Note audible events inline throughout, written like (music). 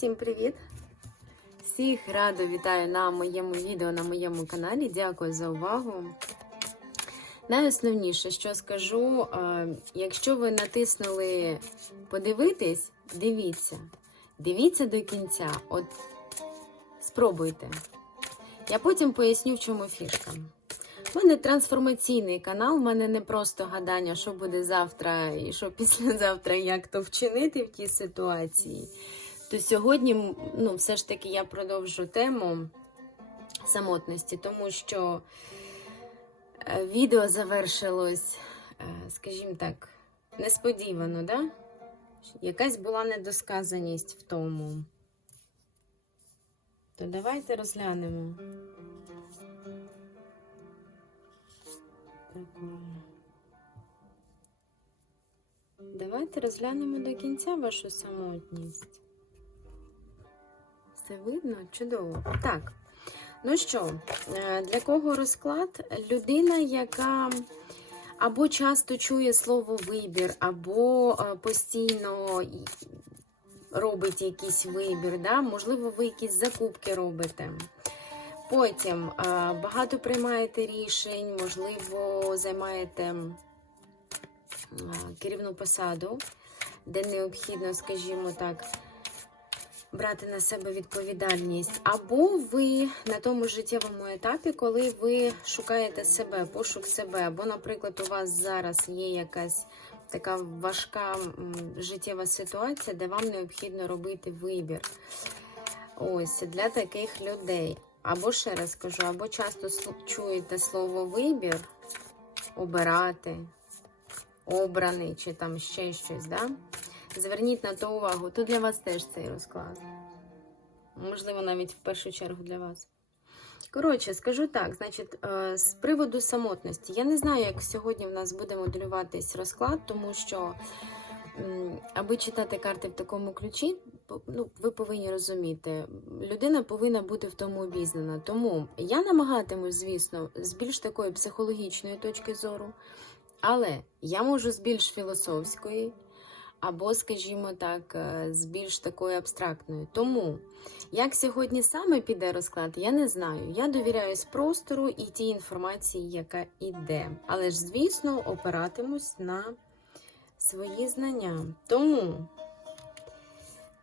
Всім привіт! Всіх радо вітаю на моєму відео на моєму каналі. Дякую за увагу. Найосновніше, що скажу, е, якщо ви натиснули подивитись, дивіться. Дивіться до кінця. От спробуйте. Я потім поясню, в чому фішка. У мене трансформаційний канал, у мене не просто гадання, що буде завтра і що (laughs) післязавтра, як то вчинити в тій ситуації. То сьогодні, ну, все ж таки, я продовжу тему самотності, тому що е, відео завершилось, е, скажімо так, несподівано, да? Якась була недосказаність в тому. То давайте розглянемо. Давайте розглянемо до кінця вашу самотність. Все видно? Чудово. Так. Ну що, е, для кого розклад? Людина, яка або часто чує слово вибір, або е, постійно робить якийсь вибір, да? можливо, ви якісь закупки робите. Потім е, багато приймаєте рішень, можливо, займаєте керівну посаду, де необхідно, скажімо так, брати на себе відповідальність. Або ви на тому життєвому етапі, коли ви шукаєте себе, пошук себе, або, наприклад, у вас зараз є якась така важка життєва ситуація, де вам необхідно робити вибір. Ось для таких людей. Або ще раз кажу, або часто чуєте слово вибір, обирати, обраний чи там ще щось, да? Зверніть на то увагу. Тут для вас теж цей розклад. Можливо, навіть в першу чергу для вас. Коротше, скажу так, значить, е, з приводу самотності. Я не знаю, як сьогодні в нас буде моделюватись розклад, тому що, аби читати карти в такому ключі, ну, ви повинні розуміти, людина повинна бути в тому обізнана. Тому я намагатимусь, звісно, з більш такої психологічної точки зору, але я можу з більш філософської, або, скажімо так, е, з більш такої абстрактної. Тому, як сьогодні саме піде розклад, я не знаю. Я довіряюсь простору і тій інформації, яка іде. Але ж, звісно, опиратимусь на свої знання. Тому,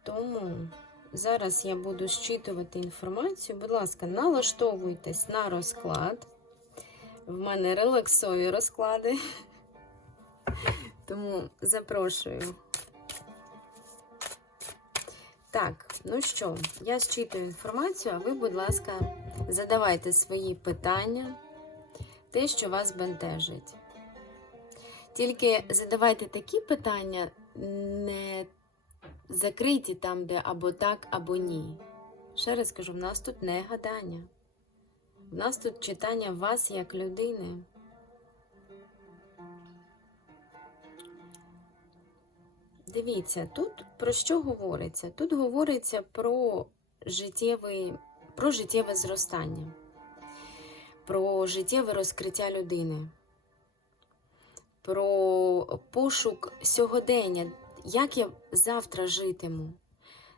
тому зараз я буду зчитувати інформацію. Будь ласка, налаштовуйтесь на розклад. В мене релаксові розклади. Тому запрошую. Так, ну що, я зчитую інформацію, а ви, будь ласка, задавайте свої питання, те, що вас бентежить. Тільки задавайте такі питання, не закриті там, де або так, або ні. Ще раз кажу, в нас тут не гадання. В нас тут читання вас як людини. Дивіться, тут про що говориться? Тут говориться про життєвий, про життєве зростання, про життєве розкриття людини, про пошук сьогодення, як я завтра житиму.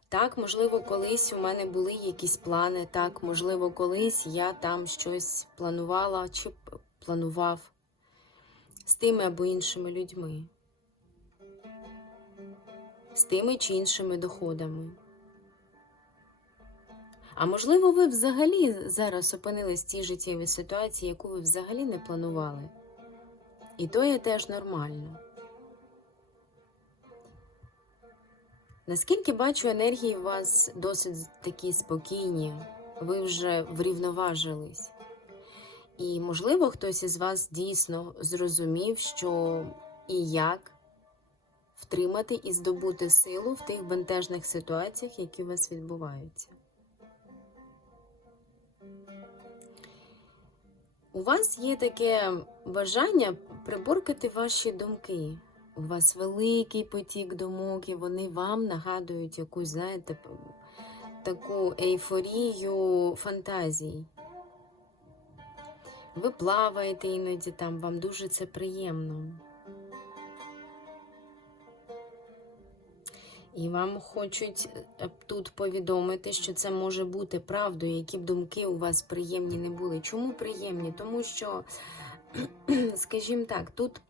Так, можливо, колись у мене були якісь плани, так, можливо, колись я там щось планувала чи планував з тими або іншими людьми з тими чи іншими доходами. А можливо, ви взагалі зараз опинились в тій життєвій ситуації, яку ви взагалі не планували. І то є теж нормально. Наскільки бачу, енергії у вас досить такі спокійні, ви вже врівноважились. І, можливо, хтось із вас дійсно зрозумів, що і як втримати і здобути силу в тих бентежних ситуаціях, які у вас відбуваються. У вас є таке бажання приборкати ваші думки. У вас великий потік думок, і вони вам нагадують якусь, знаєте, таку ейфорію фантазій. Ви плаваєте іноді там, вам дуже це приємно. І вам хочуть е, тут повідомити, що це може бути правдою, які б думки у вас приємні не були. Чому приємні? Тому що, (clears throat) скажімо так, тут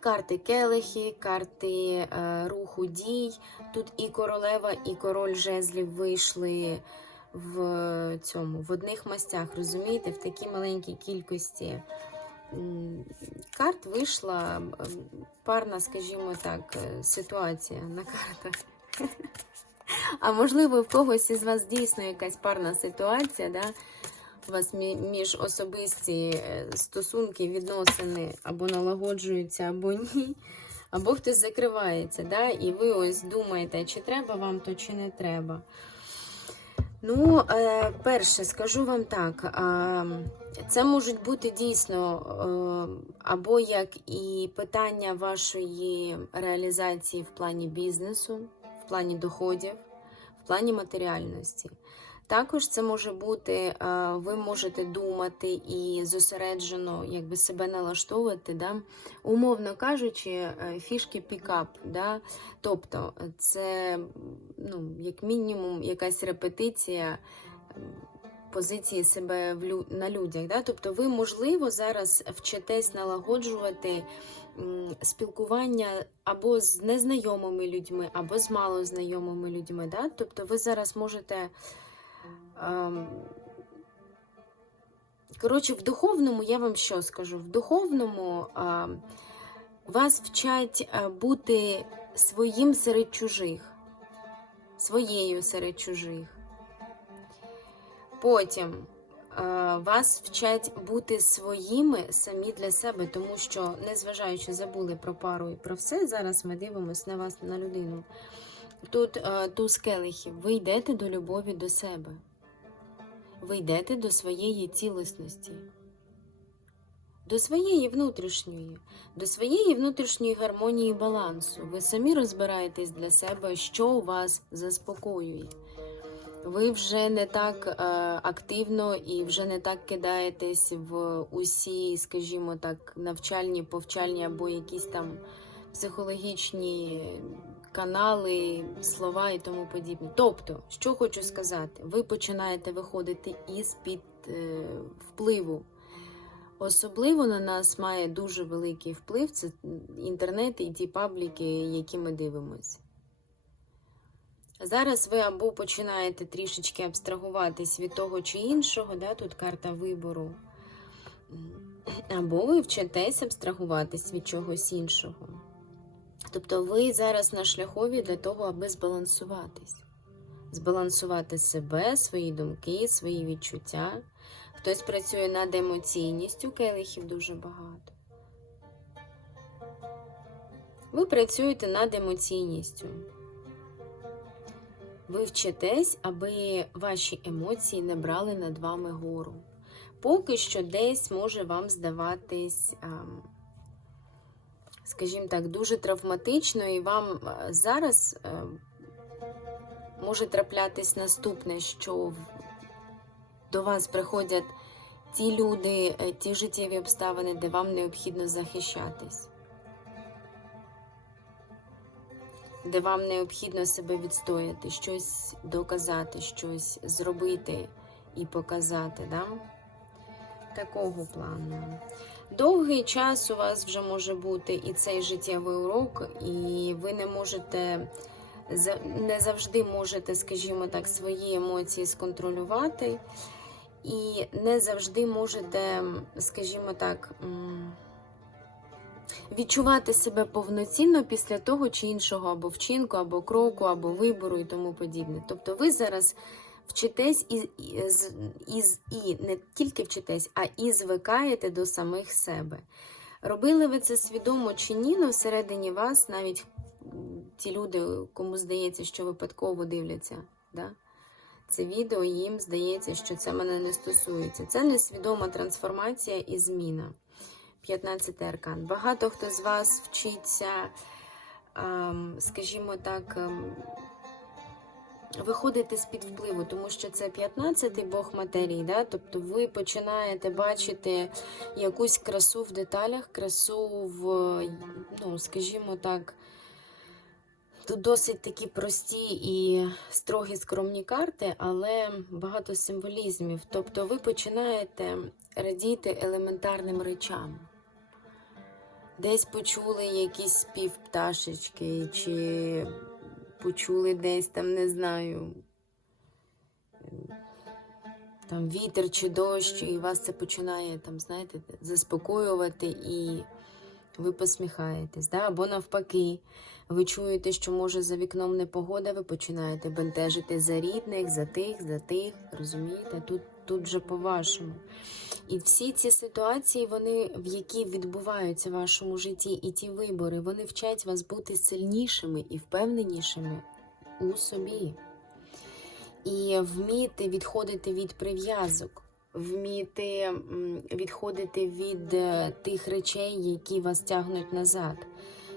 карти келихи, карти е, руху дій. Тут і королева, і король жезлів вийшли в цьому в одних мастях, розумієте, в такій маленькій кількості карт вийшла парна, скажімо так, е, ситуація на картах. А можливо, в когось із вас дійсно якась парна ситуація, да? у вас між особисті е, стосунки, відносини або налагоджуються, або ні. Або хтось закривається, да? і ви ось думаєте, чи треба вам то, чи не треба. Ну, е, перше, скажу вам так, це можуть бути дійсно е, або як і питання вашої реалізації в плані бізнесу, в плані доходів, в плані матеріальності. Також це може бути, е, ви можете думати і зосереджено якби себе налаштовувати, да? умовно кажучи, е, фішки пікап. Да? Тобто це ну, як мінімум якась репетиція позиції себе в лю... на людях. Да? Тобто ви, можливо, зараз вчитесь налагоджувати спілкування або з незнайомими людьми, або з малознайомими людьми. Да? Тобто ви зараз можете. Коротше, в духовному я вам що скажу? В духовному вас вчать бути своїм серед чужих, своєю серед чужих. Потім вас вчать бути своїми самі для себе, тому що, незважаючи забули про пару і про все, зараз ми дивимося на вас, на людину. Тут туз келихів, ви йдете до любові до себе ви йдете до своєї цілісності, до своєї внутрішньої, до своєї внутрішньої гармонії балансу. Ви самі розбираєтесь для себе, що вас заспокоює. Ви вже не так е, активно і вже не так кидаєтесь в усі, скажімо так, навчальні, повчальні або якісь там психологічні канали, слова і тому подібне. Тобто, що хочу сказати, ви починаєте виходити із під е, впливу. Особливо на нас має дуже великий вплив це інтернет і ті пабліки, які ми дивимося. Зараз ви або починаєте трішечки абстрагуватись від того чи іншого, да, тут карта вибору, або ви вчитесь абстрагуватись від чогось іншого. Тобто ви зараз на шляхові для того, аби збалансуватись. Збалансувати себе, свої думки, свої відчуття. Хтось працює над емоційністю, келихів дуже багато. Ви працюєте над емоційністю. Ви вчитесь, аби ваші емоції не брали над вами гору. Поки що десь може вам здаватись. Скажімо так, дуже травматично, і вам е, зараз е, може траплятись наступне, що до вас приходять ті люди, е, ті життєві обставини, де вам необхідно захищатись, де вам необхідно себе відстояти, щось доказати, щось зробити і показати. Да? Такого плану. Довгий час у вас вже може бути і цей життєвий урок, і ви не можете не завжди можете, скажімо так, свої емоції сконтролювати, і не завжди можете, скажімо так, відчувати себе повноцінно після того чи іншого або вчинку, або кроку, або вибору і тому подібне. Тобто ви зараз вчитесь і, і, з- із, і не тільки вчитесь, а і звикаєте до самих себе. Робили ви це свідомо чи ні, але всередині вас навіть ті люди, кому здається, що випадково дивляться. Да? Це відео їм здається, що це мене не стосується. Це несвідома трансформація і зміна. 15 аркан. Багато хто з вас вчиться, ем, скажімо так, виходити з-під впливу, тому що це 15-й Бог матерії. Да? Тобто ви починаєте бачити якусь красу в деталях, красу в, ну, скажімо так, Тут досить такі прості і строгі скромні карти, але багато символізмів. Тобто ви починаєте радіти елементарним речам. Десь почули якийсь спів пташечки, чи почули десь там, не знаю, там вітер чи дощ, і вас це починає там, знаєте, заспокоювати, і ви посміхаєтесь. Да? Або навпаки, ви чуєте, що може за вікном непогода, ви починаєте бентежити за рідних, за тих, за тих. Розумієте? Тут, тут вже по-вашому. І всі ці ситуації, вони, в які відбуваються в вашому житті, і ті вибори, вони вчать вас бути сильнішими і впевненішими у собі. І вміти відходити від прив'язок, вміти відходити від е, тих речей, які вас тягнуть назад.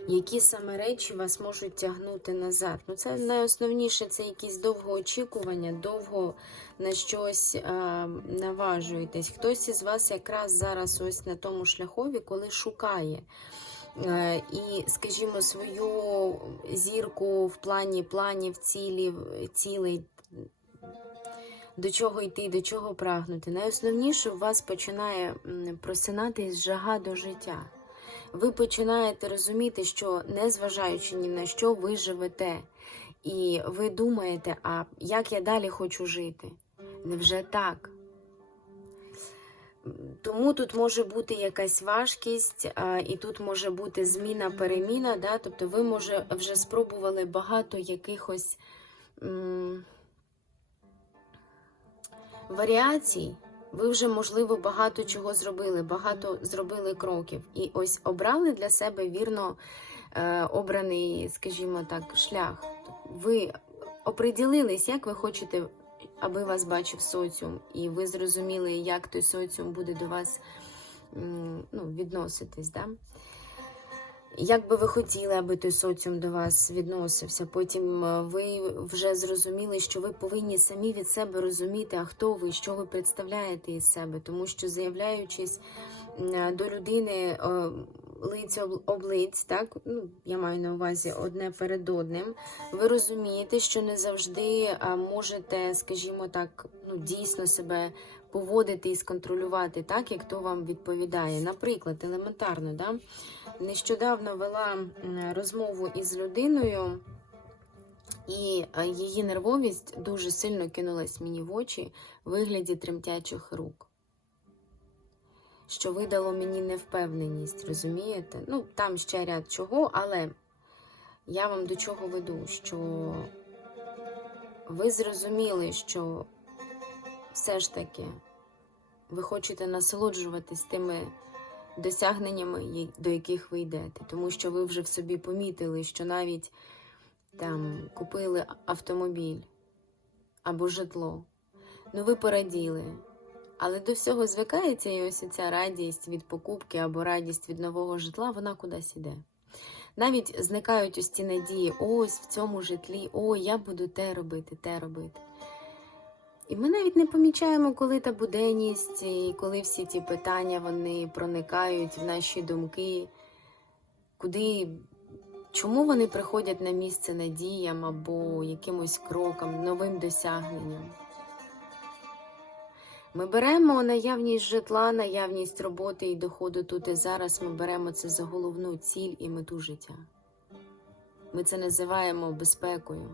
Які саме речі вас можуть тягнути назад? Ну, це найосновніше це якісь довгоочікування, довго на щось а, наважуєтесь. Хтось із вас якраз зараз ось на тому шляхові, коли шукає. Е, І, скажімо, свою зірку в плані планів, цілів, цілей, до чого йти, до чого прагнути. Найосновніше у вас починає просинатись жага до життя. Ви починаєте розуміти, що незважаючи ні на що, ви живете. І ви думаєте, а як я далі хочу жити? Невже так? Тому тут може бути якась важкість, і тут може бути зміна, переміна. Да? Тобто ви, може, вже спробували багато якихось м, варіацій. Ви вже, можливо, багато чого зробили, багато зробили кроків. І ось обрали для себе вірно е, обраний, скажімо так, шлях. Ви оприділились, як ви хочете, аби вас бачив соціум, і ви зрозуміли, як той соціум буде до вас ну, відноситись. Да? Як би ви хотіли, аби той соціум до вас відносився? Потім е, ви вже зрозуміли, що ви повинні самі від себе розуміти, а хто ви, що ви представляєте із себе, тому що заявляючись до людини е, лиць об- облиць, так ну я маю на увазі одне перед одним. Ви розумієте, що не завжди е, можете, скажімо так, ну дійсно себе поводити і сконтролювати так, як то вам відповідає. Наприклад, елементарно, да? нещодавно вела розмову із людиною, і е, її нервовість дуже сильно кинулась мені в очі в вигляді тремтячих рук. Що видало мені невпевненість, розумієте? Ну, там ще ряд чого, але я вам до чого веду, що ви зрозуміли, що все ж таки ви хочете насолоджуватись тими досягненнями, до яких ви йдете. Тому що ви вже в собі помітили, що навіть там купили автомобіль або житло. Ну, ви пораділи. Але до всього звикається і ось ця радість від покупки або радість від нового житла, вона кудись іде. Навіть зникають ось ці надії, ось в цьому житлі, о, я буду те робити, те робити. І ми навіть не помічаємо, коли та буденність, і коли всі ті питання вони проникають в наші думки, куди, чому вони приходять на місце надіям або якимось крокам, новим досягненням. Ми беремо наявність житла, наявність роботи і доходу тут і зараз. Ми беремо це за головну ціль і мету життя. Ми це називаємо безпекою,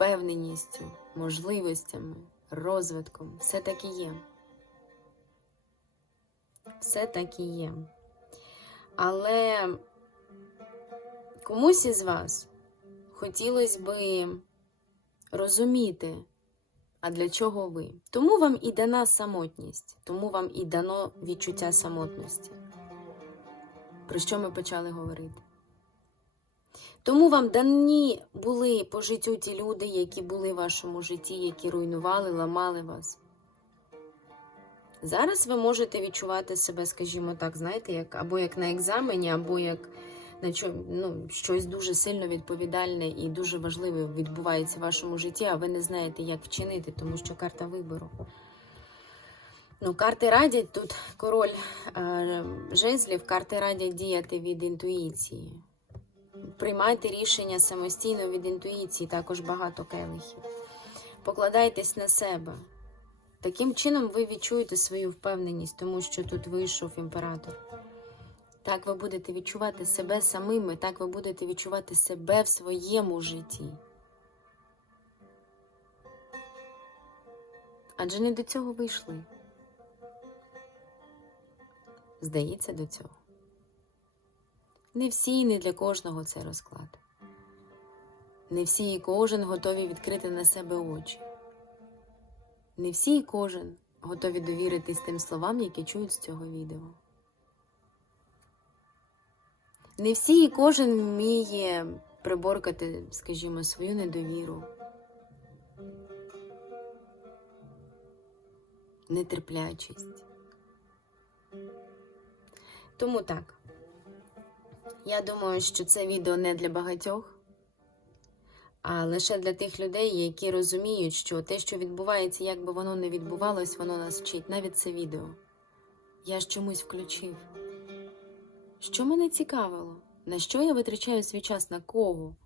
впевненістю, можливостями, розвитком. Все так і є. Все так і є. Але комусь із вас хотілося би розуміти, а для чого ви? Тому вам і дана самотність, тому вам і дано відчуття самотності. Про що ми почали говорити? Тому вам дані були по життю ті люди, які були в вашому житті, які руйнували, ламали вас. Зараз ви можете відчувати себе, скажімо так, знаєте, як або як на екзамені, або як на ну, щось дуже сильно відповідальне і дуже важливе відбувається в вашому житті, а ви не знаєте, як вчинити, тому що карта вибору. Ну, карти радять тут король е, жезлів, карти радять діяти від інтуїції. Приймайте рішення самостійно від інтуїції, також багато келихів. Покладайтесь на себе. Таким чином ви відчуєте свою впевненість, тому що тут вийшов імператор. Так ви будете відчувати себе самими, так ви будете відчувати себе в своєму житті. Адже не до цього ви йшли. Здається, до цього. Не всі і не для кожного це розклад. Не всі і кожен готові відкрити на себе очі. Не всі і кожен готові довіритись тим словам, які чують з цього відео. Не всі і кожен вміє приборкати, скажімо, свою недовіру, нетерплячість. Тому так. Я думаю, що це відео не для багатьох, а лише для тих людей, які розуміють, що те, що відбувається, як би воно не відбувалось, воно нас вчить. Навіть це відео. Я ж чомусь включив. Що мене цікавило? На що я витрачаю свій час на кого?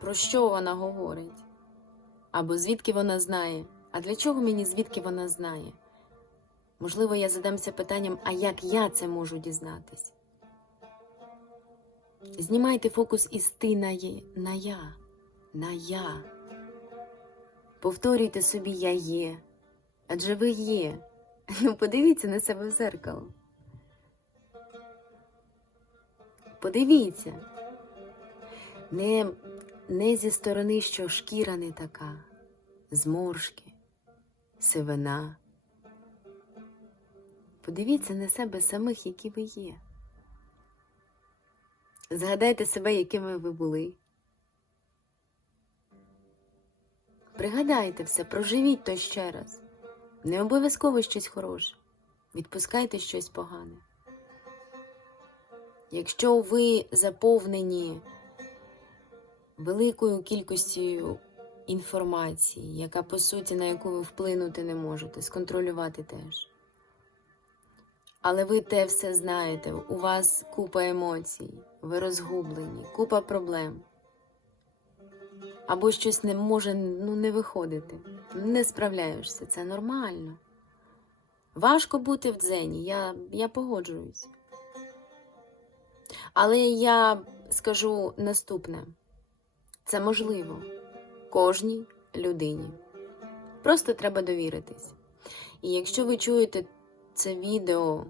Про що вона говорить? Або звідки вона знає? А для чого мені звідки вона знає? Можливо, я задамся питанням, а як я це можу дізнатись? Знімайте фокус із ти на є, на я, на я. Повторюйте собі я є. Адже ви є. Ну, подивіться на себе в зеркало. Подивіться. Не, не зі сторони, що шкіра не така, зморшки, сивина. Подивіться на себе самих, які ви є. Згадайте себе, якими ви були. Пригадайте все, проживіть то ще раз. Не обов'язково щось хороше. Відпускайте щось погане. Якщо ви заповнені великою кількістю інформації, яка по суті на яку ви вплинути не можете, сконтролювати теж. Але ви те все знаєте, у вас купа емоцій, ви розгублені, купа проблем. Або щось не може ну, не виходити, не справляєшся, це нормально. Важко бути в дзені, я, я погоджуюсь. Але я скажу наступне: це можливо кожній людині. Просто треба довіритись. І якщо ви чуєте це відео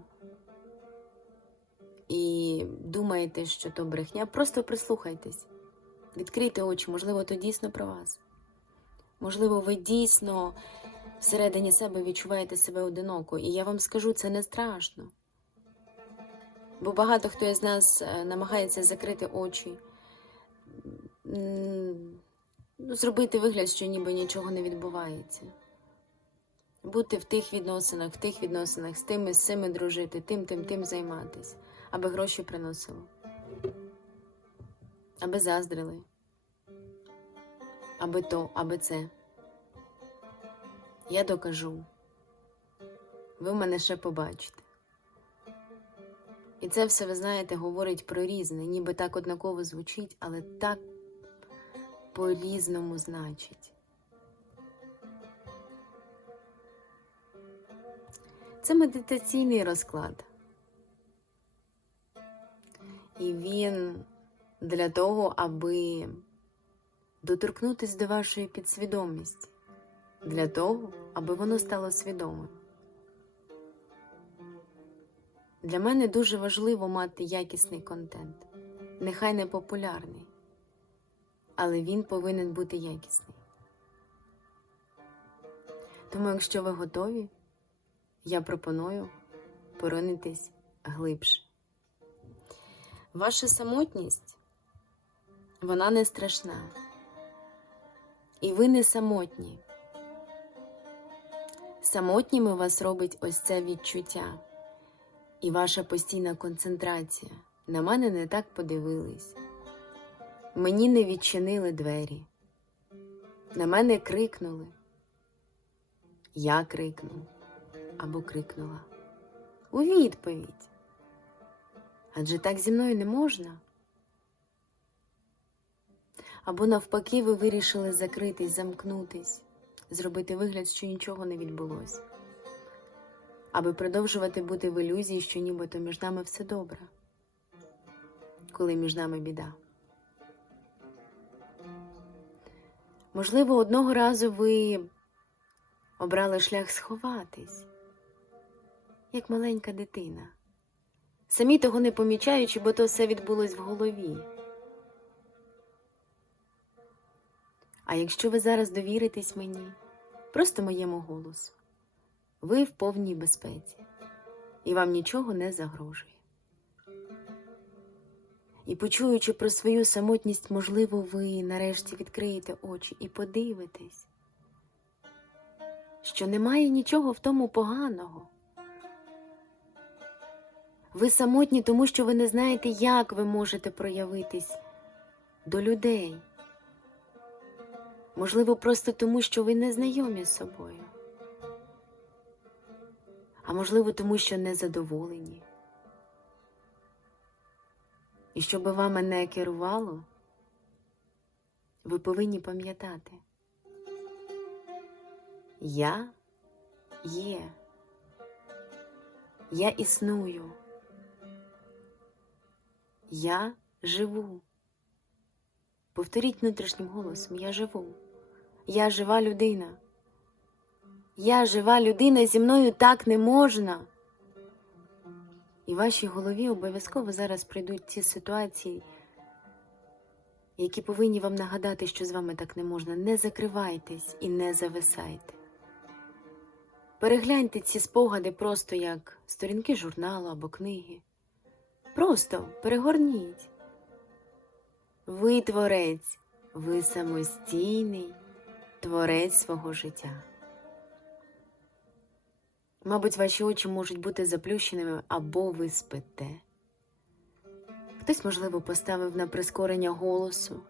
і думаєте, що то брехня, просто прислухайтесь, відкрийте очі, можливо, то дійсно про вас. Можливо, ви дійсно всередині себе відчуваєте себе одиноко. І я вам скажу, це не страшно. Бо багато хто із нас е, намагається закрити очі, зробити вигляд, що ніби нічого не відбувається. Бути в тих відносинах, в тих відносинах, з тими, з цими дружити, тим, тим, тим займатись, аби гроші приносило, аби заздрили, аби то, аби це. Я докажу. Ви мене ще побачите. І це все, ви знаєте, говорить про різне, ніби так однаково звучить, але так по-різному значить. Це медитаційний розклад. І він для того, аби доторкнутися до вашої підсвідомості, для того, аби воно стало свідомим. Для мене дуже важливо мати якісний контент, нехай не популярний, але він повинен бути якісний. Тому, якщо ви готові, я пропоную поринитись глибше. Ваша самотність, вона не страшна. І ви не самотні. Самотніми вас робить ось це відчуття і ваша постійна концентрація. На мене не так подивились. Мені не відчинили двері. На мене крикнули. Я крикнув або крикнула. У відповідь. Адже так зі мною не можна. Або навпаки, ви вирішили закритись, замкнутись, зробити вигляд, що нічого не відбулося, аби продовжувати бути в ілюзії, що нібито між нами все добре, коли між нами біда. Можливо, одного разу ви обрали шлях сховатись, як маленька дитина, самі того не помічаючи, бо то все відбулось в голові. А якщо ви зараз довіритесь мені, просто моєму голосу, ви в повній безпеці, і вам нічого не загрожує. І почуючи про свою самотність, можливо, ви нарешті відкриєте очі і подивитесь, що немає нічого в тому поганого. Ви самотні, тому що ви не знаєте, як ви можете проявитись до людей. Можливо, просто тому, що ви не знайомі з собою. А можливо, тому що не задоволені. І щоб вами не керувало, ви повинні пам'ятати. Я є. Я існую. Я живу. Повторіть внутрішнім голосом Я живу. Я жива людина. Я жива людина, зі мною так не можна. І в вашій голові обов'язково зараз прийдуть ті ситуації, які повинні вам нагадати, що з вами так не можна. Не закривайтесь і не зависайте. Перегляньте ці спогади просто як сторінки журналу або книги. Просто перегорніть. Ви творець, ви самостійний творець свого життя. Мабуть, ваші очі можуть бути заплющеними або ви спите. Хтось, можливо, поставив на прискорення голосу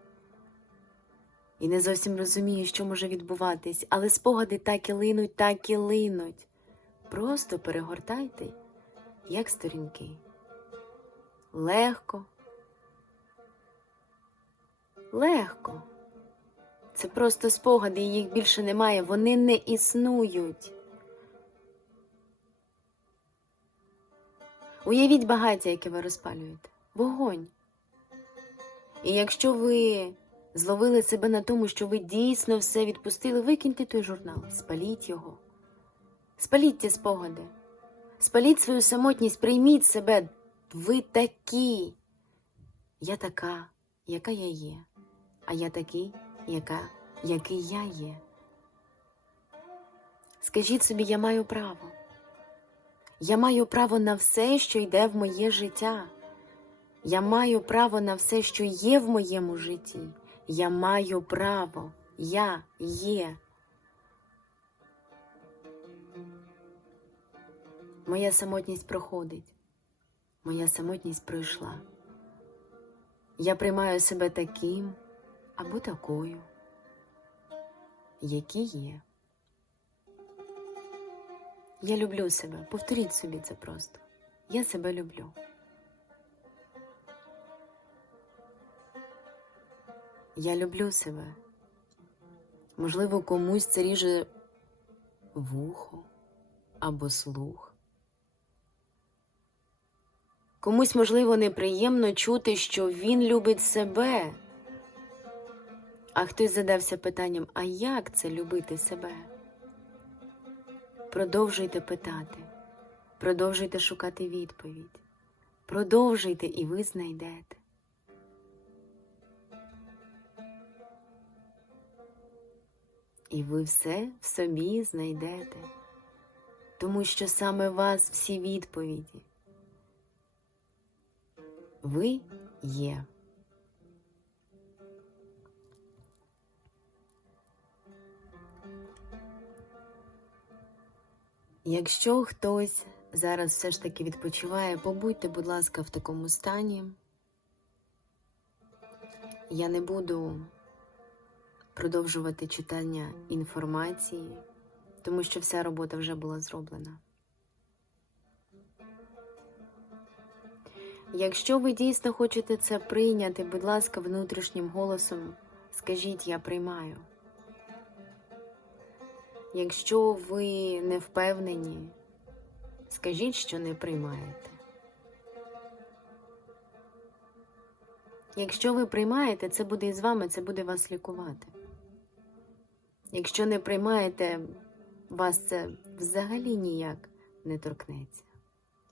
і не зовсім розуміє, що може відбуватись, але спогади так і линуть, так і линуть. Просто перегортайте, як сторінки. Легко. Легко. Це просто спогади, їх більше немає, вони не існують. Уявіть багаття, яке ви розпалюєте, вогонь. І якщо ви зловили себе на тому, що ви дійсно все відпустили, викиньте той журнал, спаліть його, спаліть ті спогади, спаліть свою самотність, прийміть себе. Ви такі. Я така, яка я є, а я такий, яка, який я є. Скажіть собі, я маю право. Я маю право на все, що йде в моє життя. Я маю право на все, що є в моєму житті. Я маю право. Я є. Моя самотність проходить. Моя самотність пройшла. Я приймаю себе таким або такою, які є. Я люблю себе. Повторіть собі це просто. Я себе люблю. Я люблю себе. Можливо, комусь це ріже вухо або слух. Комусь, можливо, неприємно чути, що він любить себе. А хтось задався питанням: а як це любити себе? Продовжуйте питати, продовжуйте шукати відповідь, продовжуйте і ви знайдете. І ви все в собі знайдете, тому що саме вас всі відповіді. Ви є. Якщо хтось зараз все ж таки відпочиває, побудьте, будь ласка, в такому стані. Я не буду продовжувати читання інформації, тому що вся робота вже була зроблена. Якщо ви дійсно хочете це прийняти, будь ласка, внутрішнім голосом скажіть я приймаю. Якщо ви не впевнені, скажіть, що не приймаєте. Якщо ви приймаєте, це буде із вами, це буде вас лікувати. Якщо не приймаєте, вас це взагалі ніяк не торкнеться.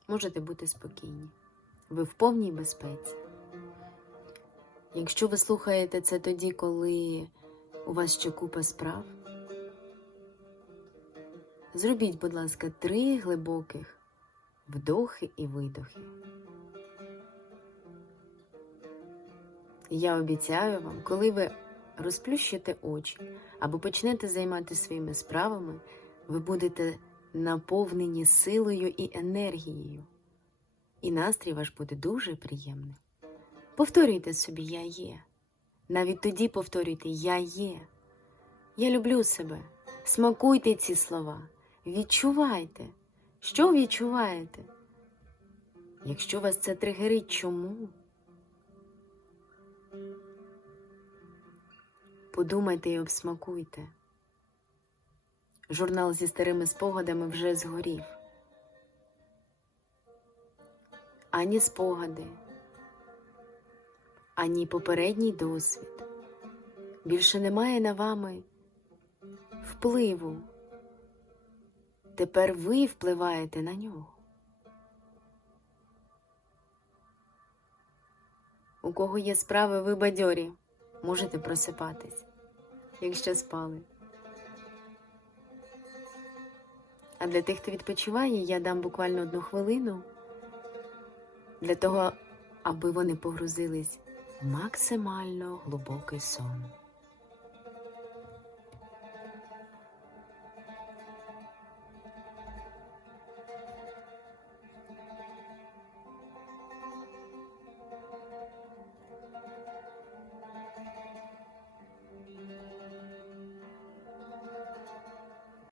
Можете бути спокійні. Ви в повній безпеці. Якщо ви слухаєте це тоді, коли у вас ще купа справ, зробіть, будь ласка, три глибоких вдохи і видохи. Я обіцяю вам, коли ви розплющите очі або почнете займатися своїми справами, ви будете наповнені силою і енергією, і настрій ваш буде дуже приємний. Повторюйте собі Я є. Навіть тоді повторюйте Я є. Я люблю себе. Смакуйте ці слова, відчувайте. Що відчуваєте? Якщо вас це тригерить, чому? Подумайте і обсмакуйте. Журнал зі старими спогадами вже згорів. Ані спогади, ані попередній досвід. Більше немає на вами впливу. Тепер ви впливаєте на нього. У кого є справи, ви бадьорі, можете просипатись, якщо спали. А для тих, хто відпочиває, я дам буквально одну хвилину для того, аби вони погрузились в максимально глибокий сон.